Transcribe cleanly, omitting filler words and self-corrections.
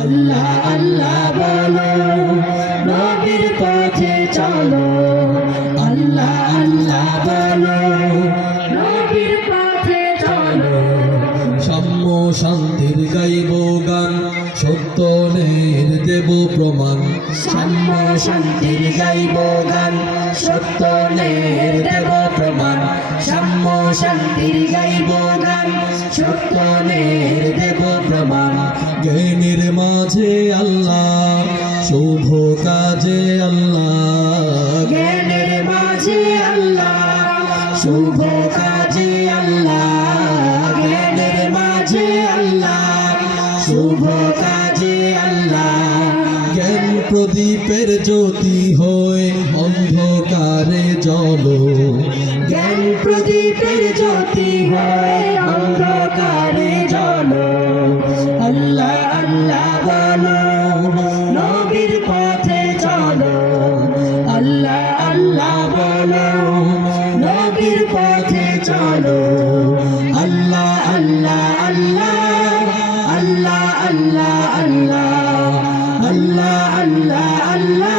আল্লাহ আল্লাহ বলো, নবীর পথে চলো। আল্লাহ আল্লাহ বলো, নবীর পথে চলো। সাম্য শান্তির গাইব গান, সত্য ন্যায়ের দেব প্রমাণ। সাম্য শান্তির গাইব গান, সত্য ন্যায়ের দেব প্রমাণ। সাম্য শান্তির গাইব গান, সত্য ন্যায়ের দেব প্রমাণ। জ্ঞানের মাঝে আল্লাহ, শুভ কাজে আল্লাহ। জ্ঞানের মাঝে আল্লাহ, শুভ কাজে আল্লাহ। জ্ঞানের মাঝে আল্লাহ, শুভ কাজে আল্লাহ। জ্ঞান প্রদীপের জ্যোতি হয়ে অন্ধকারে জ্বলো। জ্ঞান প্রদীপের জ্যোতি হয় অন্ধকারে জ্বলো। আল্লাহ আল্লাহ বলো, নবীর পথে চলো। আল্লাহ আল্লাহ বলো, নবীর পথে চলো। আল্লাহ আল্লাহ আল্লাহ, আল্লাহ আল্লাহ আল্লাহ, আল্লাহ আল্লাহ আল্লাহ।